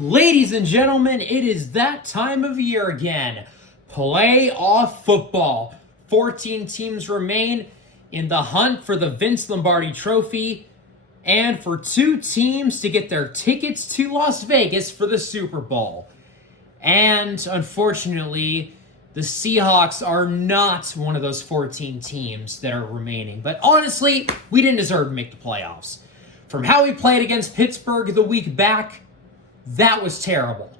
Ladies and gentlemen, it is that time of year again. Playoff football. 14 teams remain in the hunt for the Vince Lombardi Trophy and for 2 teams to get their tickets to Las Vegas for the Super Bowl. And unfortunately, the Seahawks are not one of those 14 teams that are remaining. But honestly, we didn't deserve to make the playoffs. From how we played against Pittsburgh the week back, that was terrible.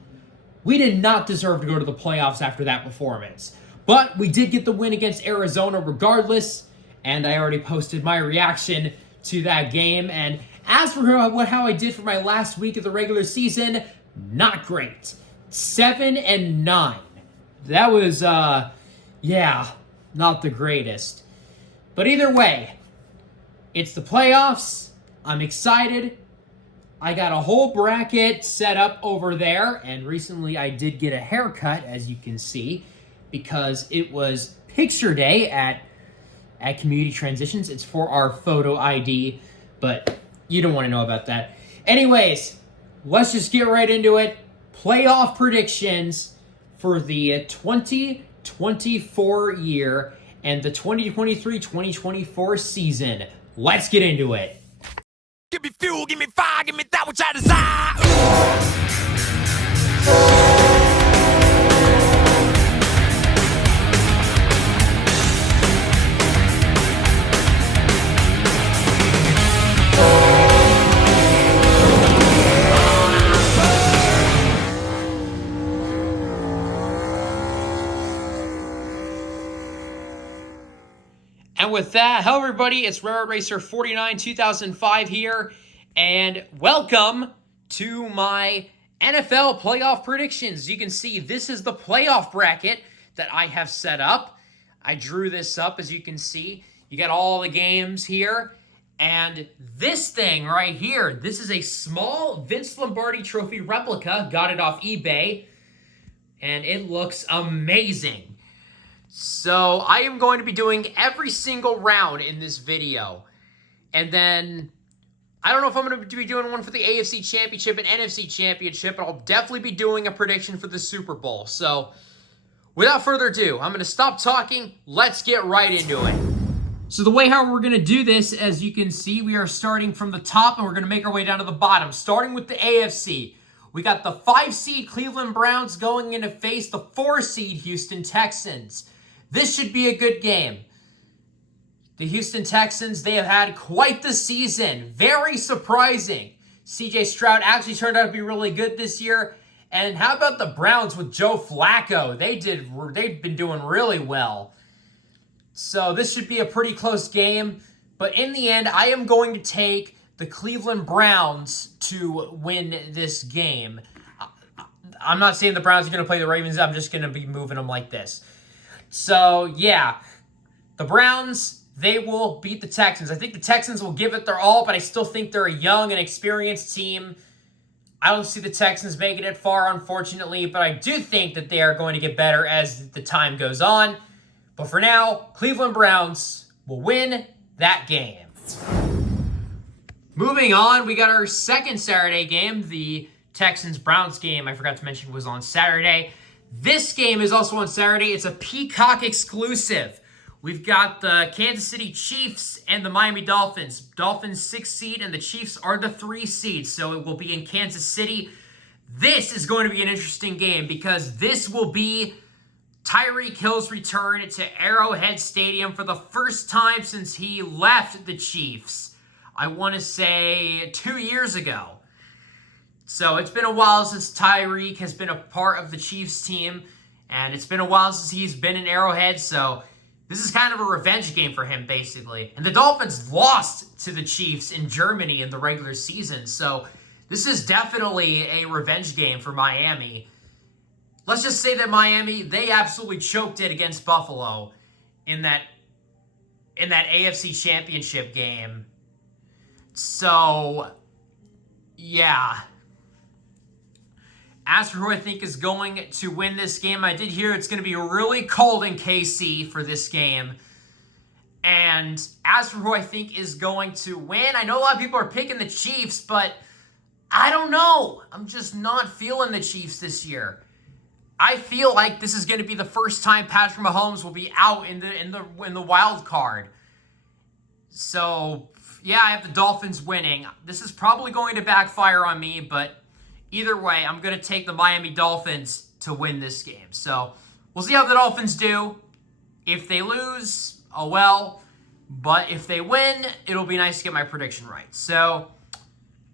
We did not deserve to go to the playoffs after that performance. But we did get the win against Arizona regardless, and I already posted my reaction to that game. And as for how I did for my last week of the regular season, not great. 7-9. That was, not the greatest. But either way, it's the playoffs. I'm excited. I got a whole bracket set up over there, and recently I did get a haircut, as you can see, because it was picture day at Community Transitions. It's for our photo ID, but you don't want to know about that. Anyways, let's just get right into it. Playoff predictions for the 2024 year and the 2023-2024 season. Let's get into it. Give me fuel, give me fire, give me that which I desire. And with that, hello everybody, it's Railroad Racer 49 2005 here, and welcome to my NFL playoff predictions. You can see this is the playoff bracket that I have set up. I drew this up, as you can see. You got all the games here, and this thing right here, this is a small Vince Lombardi Trophy replica. Got it off eBay, and it looks amazing. So I am going to be doing every single round in this video. And then, I don't know if I'm going to be doing one for the AFC Championship and NFC Championship, but I'll definitely be doing a prediction for the Super Bowl. So, without further ado, I'm going to stop talking. Let's get right into it. So the way how we're going to do this, as you can see, we are starting from the top and we're going to make our way down to the bottom. Starting with the AFC. We got the 5-seed Cleveland Browns going in to face the 4-seed Houston Texans. This should be a good game. The Houston Texans, they have had quite the season. Very surprising. CJ Stroud actually turned out to be really good this year. And how about the Browns with Joe Flacco? They've been doing really well. So this should be a pretty close game. But in the end, I am going to take the Cleveland Browns to win this game. I'm not saying the Browns are going to play the Ravens. I'm just going to be moving them like this. So, yeah, the Browns, they will beat the Texans. I think the Texans will give it their all, but I still think they're a young and experienced team. I don't see the Texans making it far, unfortunately, but I do think that they are going to get better as the time goes on. But for now, Cleveland Browns will win that game. Moving on, we got our second Saturday game. The Texans-Browns game, I forgot to mention, was on Saturday. This game is also on Saturday. It's a Peacock exclusive. We've got the Kansas City Chiefs and the Miami Dolphins. Dolphins 6 seed and the Chiefs are the 3 seeds. So it will be in Kansas City. This is going to be an interesting game because this will be Tyreek Hill's return to Arrowhead Stadium for the first time since he left the Chiefs. I want to say 2 years ago. So it's been a while since Tyreek has been a part of the Chiefs team, and it's been a while since he's been in Arrowhead, so this is kind of a revenge game for him, basically. And the Dolphins lost to the Chiefs in Germany in the regular season, so this is definitely a revenge game for Miami. Let's just say that Miami, they absolutely choked it against Buffalo in that AFC Championship game. So, yeah. As for who I think is going to win this game, I did hear it's going to be really cold in KC for this game. And as for who I think is going to win, I know a lot of people are picking the Chiefs, but I don't know. I'm just not feeling the Chiefs this year. I feel like this is going to be the first time Patrick Mahomes will be out in the wild card. So, yeah, I have the Dolphins winning. This is probably going to backfire on me, but either way, I'm going to take the Miami Dolphins to win this game. So, we'll see how the Dolphins do. If they lose, oh well. But if they win, it'll be nice to get my prediction right. So,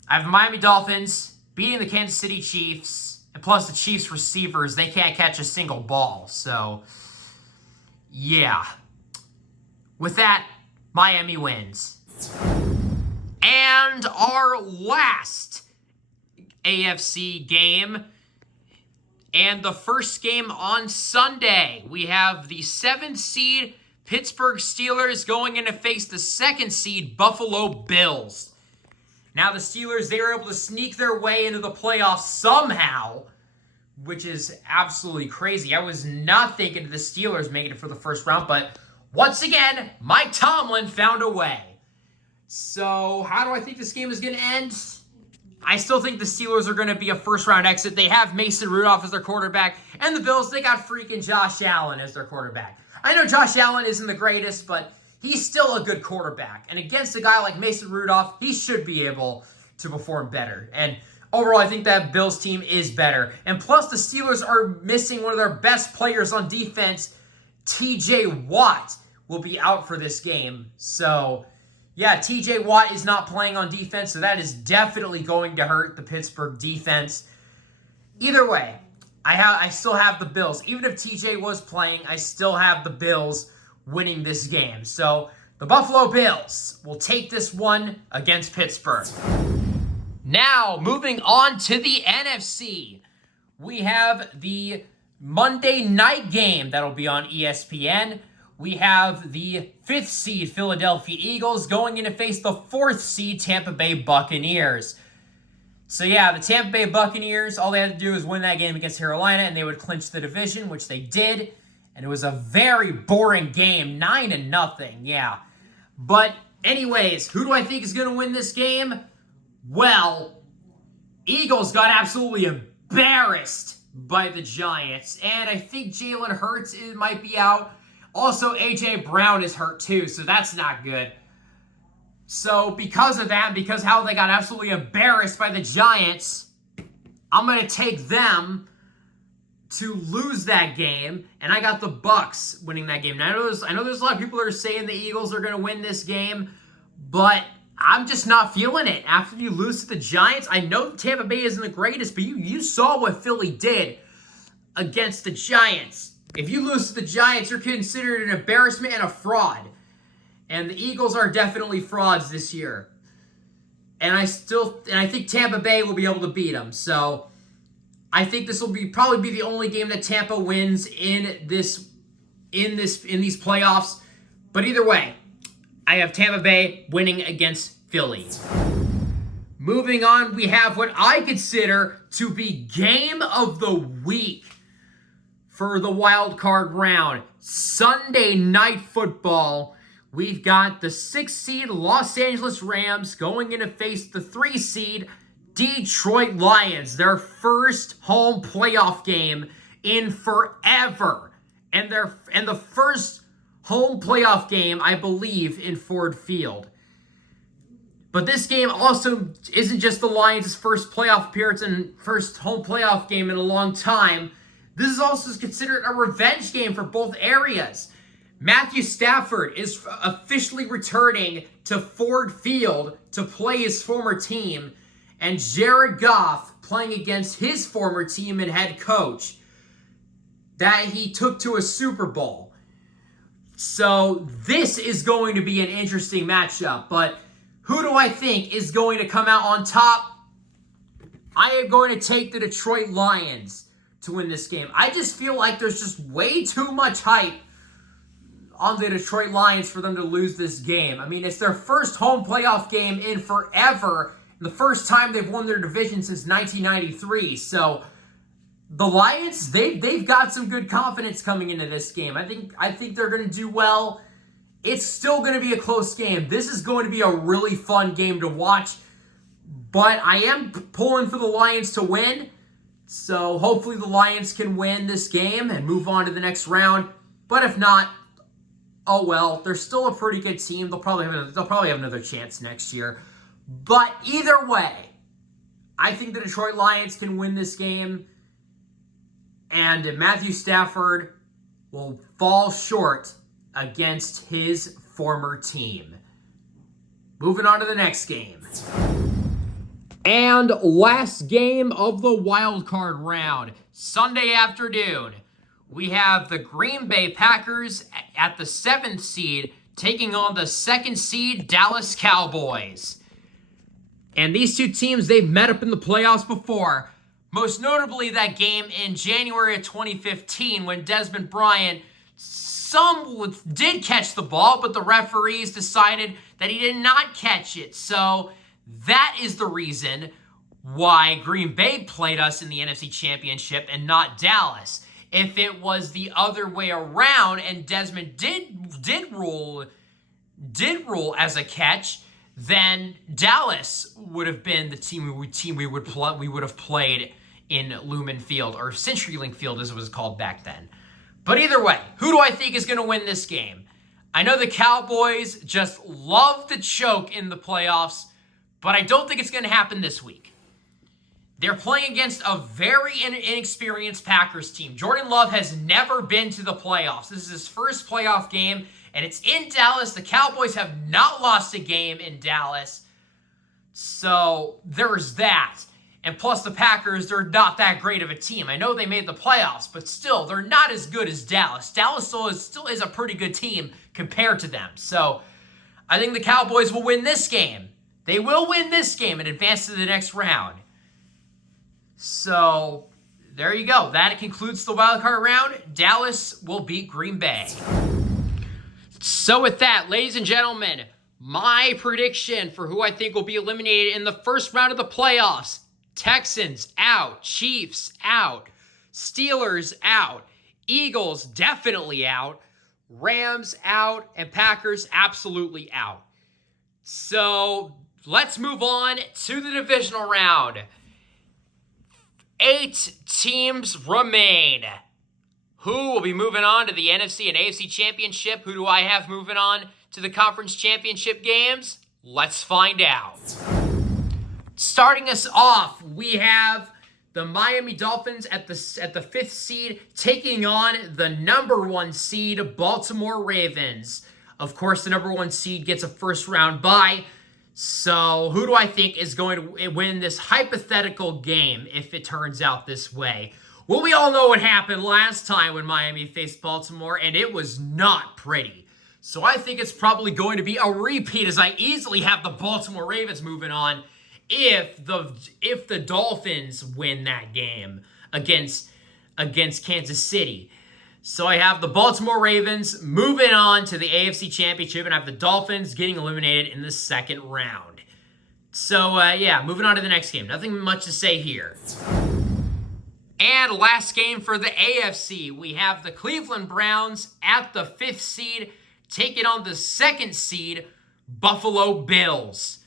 I have the Miami Dolphins beating the Kansas City Chiefs. And plus, the Chiefs receivers, they can't catch a single ball. So, yeah. With that, Miami wins. And our last AFC game, and the first game on Sunday, we have the 7th seed Pittsburgh Steelers going in to face the 2nd seed Buffalo Bills. Now the Steelers, they were able to sneak their way into the playoffs somehow, which is absolutely crazy. I was not thinking the Steelers making it for the first round, but once again, Mike Tomlin found a way. So how do I think this game is going to end? I still think the Steelers are going to be a first-round exit. They have Mason Rudolph as their quarterback, and the Bills, they got freaking Josh Allen as their quarterback. I know Josh Allen isn't the greatest, but he's still a good quarterback. And against a guy like Mason Rudolph, he should be able to perform better. And overall, I think that Bills team is better. And plus, the Steelers are missing one of their best players on defense. TJ Watt will be out for this game. So, yeah, TJ Watt is not playing on defense, so that is definitely going to hurt the Pittsburgh defense. Either way, I still have the Bills. Even if TJ was playing, I still have the Bills winning this game. So the Buffalo Bills will take this one against Pittsburgh. Now, moving on to the NFC. We have the Monday night game that'll be on ESPN. We have the 5th seed Philadelphia Eagles going in to face the 4th seed Tampa Bay Buccaneers. So yeah, the Tampa Bay Buccaneers, all they had to do was win that game against Carolina and they would clinch the division, which they did. And it was a very boring game, 9-0, yeah. But anyways, who do I think is going to win this game? Well, Eagles got absolutely embarrassed by the Giants. And I think Jalen Hurts might be out. Also, A.J. Brown is hurt too, so that's not good. So because of that, because how they got absolutely embarrassed by the Giants, I'm going to take them to lose that game, and I got the Bucs winning that game. Now, I know there's a lot of people that are saying the Eagles are going to win this game, but I'm just not feeling it. After you lose to the Giants, I know Tampa Bay isn't the greatest, but you saw what Philly did against the Giants. If you lose to the Giants, you're considered an embarrassment and a fraud. And the Eagles are definitely frauds this year. And I think Tampa Bay will be able to beat them. So I think this will probably be the only game that Tampa wins in these playoffs. But either way, I have Tampa Bay winning against Philly. Moving on, we have what I consider to be game of the week for the wild card round. Sunday Night Football. We've got the 6th seed Los Angeles Rams going in to face the 3 seed Detroit Lions. Their first home playoff game in forever. And the first home playoff game, I believe, in Ford Field. But this game also isn't just the Lions' first playoff appearance and first home playoff game in a long time. This is also considered a revenge game for both areas. Matthew Stafford is officially returning to Ford Field to play his former team, and Jared Goff playing against his former team and head coach that he took to a Super Bowl. So this is going to be an interesting matchup, but who do I think is going to come out on top? I am going to take the Detroit Lions to win this game. I just feel like there's just way too much hype on the Detroit Lions for them to lose this game. I mean, it's their first home playoff game in forever. The first time they've won their division since 1993. So the Lions, they've got some good confidence coming into this game. I think they're going to do well. It's still going to be a close game. This is going to be a really fun game to watch. But I am pulling for the Lions to win. So hopefully the Lions can win this game and move on to the next round. But if not, oh well, they're still a pretty good team. They'll probably have another chance next year. But either way, I think the Detroit Lions can win this game. And Matthew Stafford will fall short against his former team. Moving on to the next game. And last game of the wild card round. Sunday afternoon, we have the Green Bay Packers at the 7th seed taking on the 2nd seed Dallas Cowboys. And these two teams, they've met up in the playoffs before. Most notably that game in January of 2015 when Desmond Bryant did catch the ball, but the referees decided that he did not catch it. So that is the reason why Green Bay played us in the NFC Championship and not Dallas. If it was the other way around and Desmond did rule as a catch, then Dallas would have been the team we would have played in Lumen Field, or CenturyLink Field as it was called back then. But either way, who do I think is going to win this game? I know the Cowboys just love to choke in the playoffs, but I don't think it's going to happen this week. They're playing against a very inexperienced Packers team. Jordan Love has never been to the playoffs. This is his first playoff game, and it's in Dallas. The Cowboys have not lost a game in Dallas. So there's that. And plus the Packers, they're not that great of a team. I know they made the playoffs, but still, they're not as good as Dallas. Dallas still is a pretty good team compared to them. So I think the Cowboys will win this game. They will win this game and advance to the next round. So there you go. That concludes the wildcard round. Dallas will beat Green Bay. So with that, ladies and gentlemen, my prediction for who I think will be eliminated in the first round of the playoffs: Texans out, Chiefs out, Steelers out, Eagles definitely out, Rams out, and Packers absolutely out. So let's move on to the divisional round. 8 teams remain. Who will be moving on to the NFC and AFC Championship? Who do I have moving on to the Conference Championship games? Let's find out. Starting us off, we have the Miami Dolphins at the 5th seed taking on the number 1 seed Baltimore Ravens. Of course, the number 1 seed gets a first round bye. So who do I think is going to win this hypothetical game if it turns out this way? Well, we all know what happened last time when Miami faced Baltimore, and it was not pretty. So I think it's probably going to be a repeat, as I easily have the Baltimore Ravens moving on if the Dolphins win that game against Kansas City. So I have the Baltimore Ravens moving on to the AFC Championship, and I have the Dolphins getting eliminated in the second round. So, yeah, moving on to the next game. Nothing much to say here. And last game for the AFC, we have the Cleveland Browns at the 5th seed taking on the 2nd seed Buffalo Bills.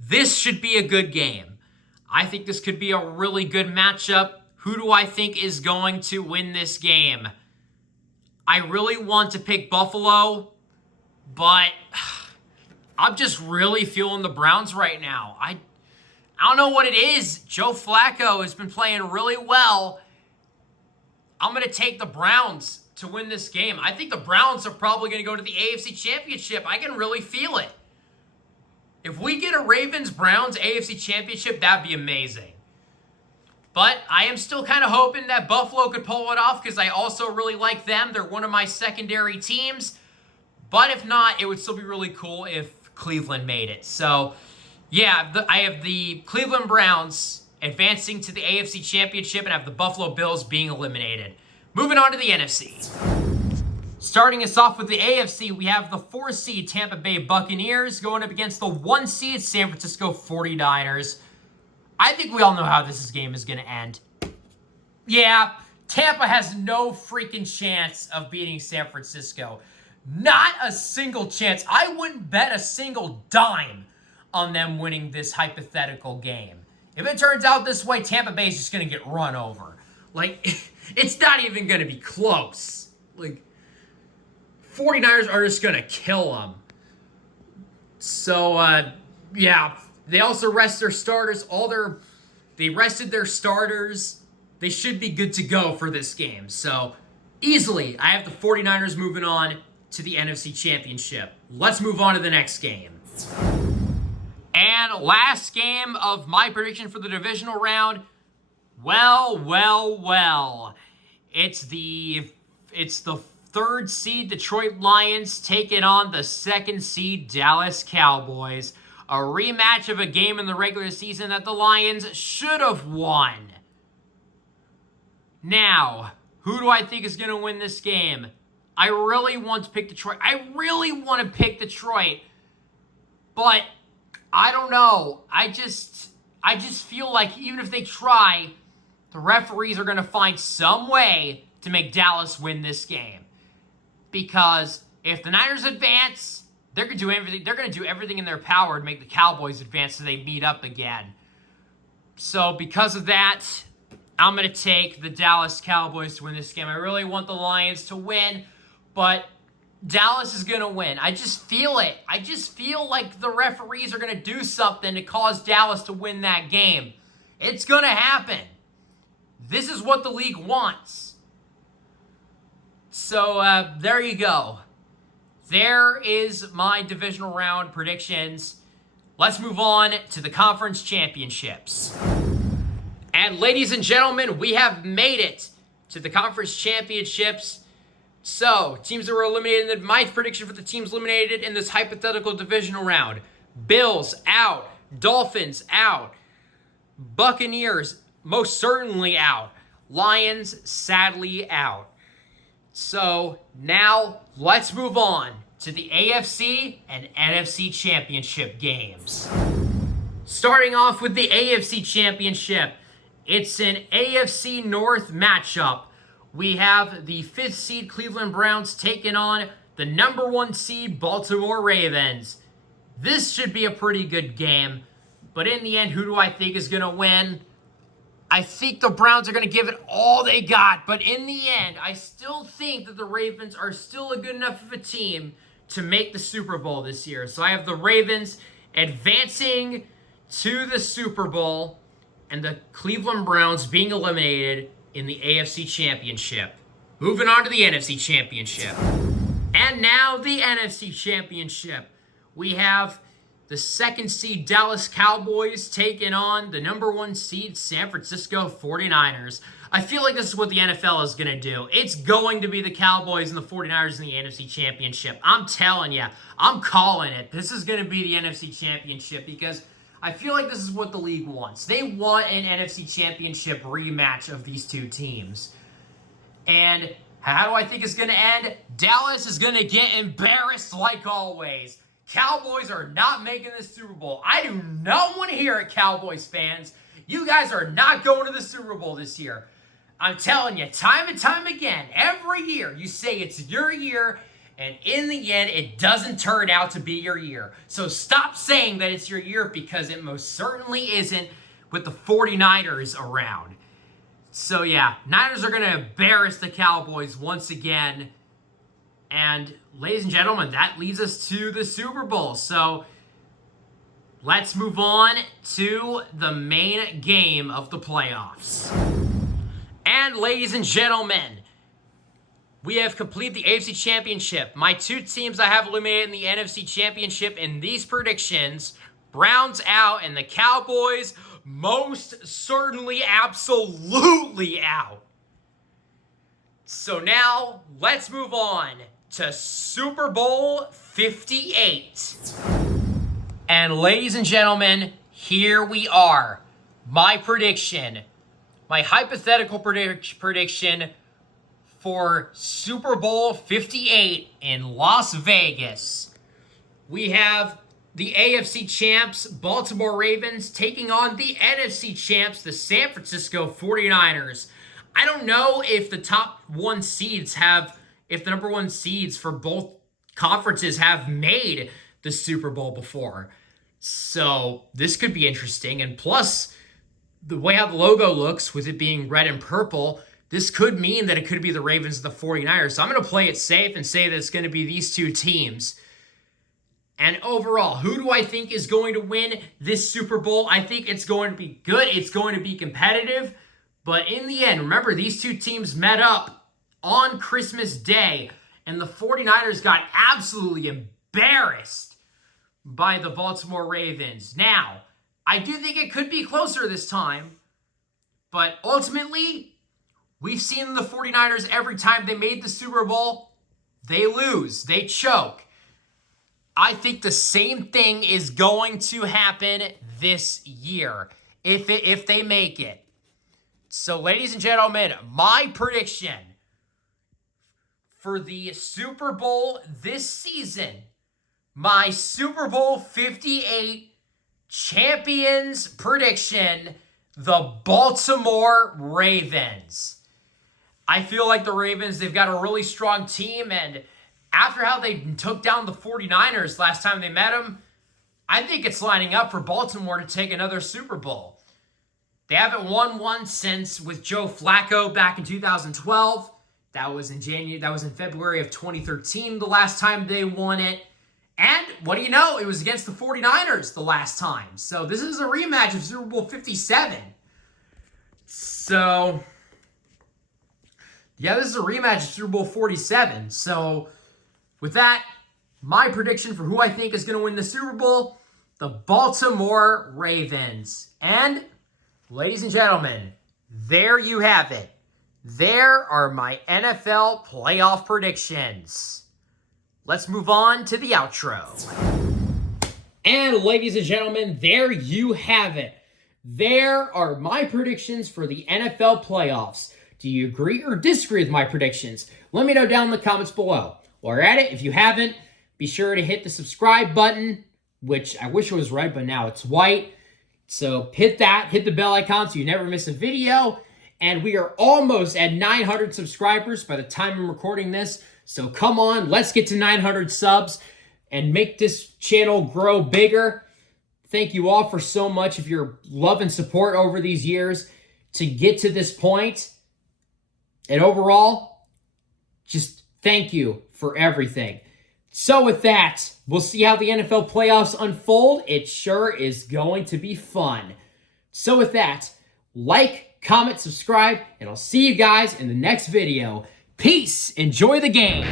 This should be a good game. I think this could be a really good matchup. Who do I think is going to win this game? I really want to pick Buffalo, but I'm just really feeling the Browns right now. I don't know what it is. Joe Flacco has been playing really well. I'm going to take the Browns to win this game. I think the Browns are probably going to go to the AFC Championship. I can really feel it. If we get a Ravens-Browns AFC Championship, that'd be amazing. But I am still kind of hoping that Buffalo could pull it off because I also really like them. They're one of my secondary teams. But if not, it would still be really cool if Cleveland made it. So, yeah, I have the Cleveland Browns advancing to the AFC Championship and I have the Buffalo Bills being eliminated. Moving on to the NFC. Starting us off with the AFC, we have the 4 seed Tampa Bay Buccaneers going up against the 1 seed San Francisco 49ers. I think we all know how this game is going to end. Yeah, Tampa has no freaking chance of beating San Francisco. Not a single chance. I wouldn't bet a single dime on them winning this hypothetical game. If it turns out this way, Tampa Bay is just going to get run over. Like, it's not even going to be close. Like, 49ers are just going to kill them. So, yeah. They also rest their starters. They rested their starters. They should be good to go for this game. So, easily, I have the 49ers moving on to the NFC Championship. Let's move on to the next game. And last game of my prediction for the divisional round. Well. It's the third seed Detroit Lions taking on the second seed Dallas Cowboys. A rematch of a game in the regular season that the Lions should have won. Now, who do I think is going to win this game? I really want to pick Detroit. But I don't know. I just feel like even if they try, the referees are going to find some way to make Dallas win this game. Because if the Niners advance, they're going to do everything. They're going to do everything in their power to make the Cowboys advance so they meet up again. So because of that, I'm going to take the Dallas Cowboys to win this game. I really want the Lions to win, but Dallas is going to win. I just feel it. I just feel like the referees are going to do something to cause Dallas to win that game. It's going to happen. This is what the league wants. So, there you go. There is my divisional round predictions. Let's move on to the conference championships. And ladies and gentlemen, we have made it to the conference championships. So, teams that were eliminated, my prediction for the teams eliminated in this hypothetical divisional round. Bills out. Dolphins out. Buccaneers most certainly out. Lions sadly out. So, now let's move on to the AFC and NFC championship games. Starting off with the AFC championship, it's an AFC North matchup. We have the 5th seed Cleveland Browns taking on the number 1 seed Baltimore Ravens. This should be a pretty good game, but in the end, who do I think is going to win? I think the Browns are going to give it all they got, but in the end, I still think that the Ravens are still a good enough of a team to make the Super Bowl this year. So I have the Ravens advancing to the Super Bowl and the Cleveland Browns being eliminated in the AFC Championship. Moving on to the NFC Championship. And now the NFC Championship. We have the 2nd seed Dallas Cowboys taking on the number 1 seed San Francisco 49ers. I feel like this is what the NFL is going to do. It's going to be the Cowboys and the 49ers in the NFC Championship. I'm telling you, I'm calling it. This is going to be the NFC Championship because I feel like this is what the league wants. They want an NFC Championship rematch of these two teams. And how do I think it's going to end? Dallas is going to get embarrassed like always. Cowboys are not making the Super Bowl. I do not want to hear it, Cowboys fans. You guys are not going to the Super Bowl this year. I'm telling you, time and time again, every year, you say it's your year, and in the end, it doesn't turn out to be your year. So stop saying that it's your year because it most certainly isn't with the 49ers around. So yeah, Niners are going to embarrass the Cowboys once again. And ladies and gentlemen, that leads us to the Super Bowl. So let's move on to the main game of the playoffs. And ladies and gentlemen, we have completed the AFC Championship. My 2 teams I have eliminated in the NFC Championship in these predictions, Browns out and the Cowboys most certainly absolutely out. So now let's move on to Super Bowl 58. And ladies and gentlemen, here we are. My prediction, my hypothetical prediction for Super Bowl 58 in Las Vegas. We have the AFC champs, Baltimore Ravens, taking on the NFC champs, the San Francisco 49ers. I don't know if the top 1 seeds have, if the number 1 seeds for both conferences have made the Super Bowl before. So this could be interesting. And plus, the way how the logo looks with it being red and purple, this could mean that it could be the Ravens and the 49ers. So I'm going to play it safe and say that it's going to be these two teams. And overall, who do I think is going to win this Super Bowl? I think it's going to be good. It's going to be competitive. But in the end, remember, these two teams met up on Christmas Day, and the 49ers got absolutely embarrassed by the Baltimore Ravens. Now, I do think it could be closer this time, but ultimately, we've seen the 49ers every time they made the Super Bowl, they lose, they choke. I think the same thing is going to happen this year if they make it. So, ladies and gentlemen, my prediction for the Super Bowl this season, my Super Bowl 58 champions prediction, the Baltimore Ravens. I feel like the Ravens, they've got a really strong team, and after how they took down the 49ers last time they met them, I think it's lining up for Baltimore to take another Super Bowl. They haven't won one since with Joe Flacco back in 2012. That was in February of 2013, the last time they won it. And what do you know? It was against the 49ers the last time. So this is a rematch of Super Bowl 57. So, yeah, this is a rematch of Super Bowl 47. So, with that, my prediction for who I think is going to win the Super Bowl, the Baltimore Ravens. And, ladies and gentlemen, there you have it. There are my NFL playoff predictions. Let's move on to the outro. And, ladies and gentlemen, there you have it. There are my predictions for the NFL playoffs. Do you agree or disagree with my predictions? Let me know down in the comments below. While you're at it, if you haven't, be sure to hit the subscribe button, which I wish it was red, but now it's white. So hit that, hit the bell icon so you never miss a video. And we are almost at 900 subscribers by the time I'm recording this. So come on, let's get to 900 subs and make this channel grow bigger. Thank you all for so much of your love and support over these years to get to this point. And overall, just thank you for everything. So with that, we'll see how the NFL playoffs unfold. It sure is going to be fun. So with that, like, comment, subscribe, and I'll see you guys in the next video. Peace. Enjoy the game.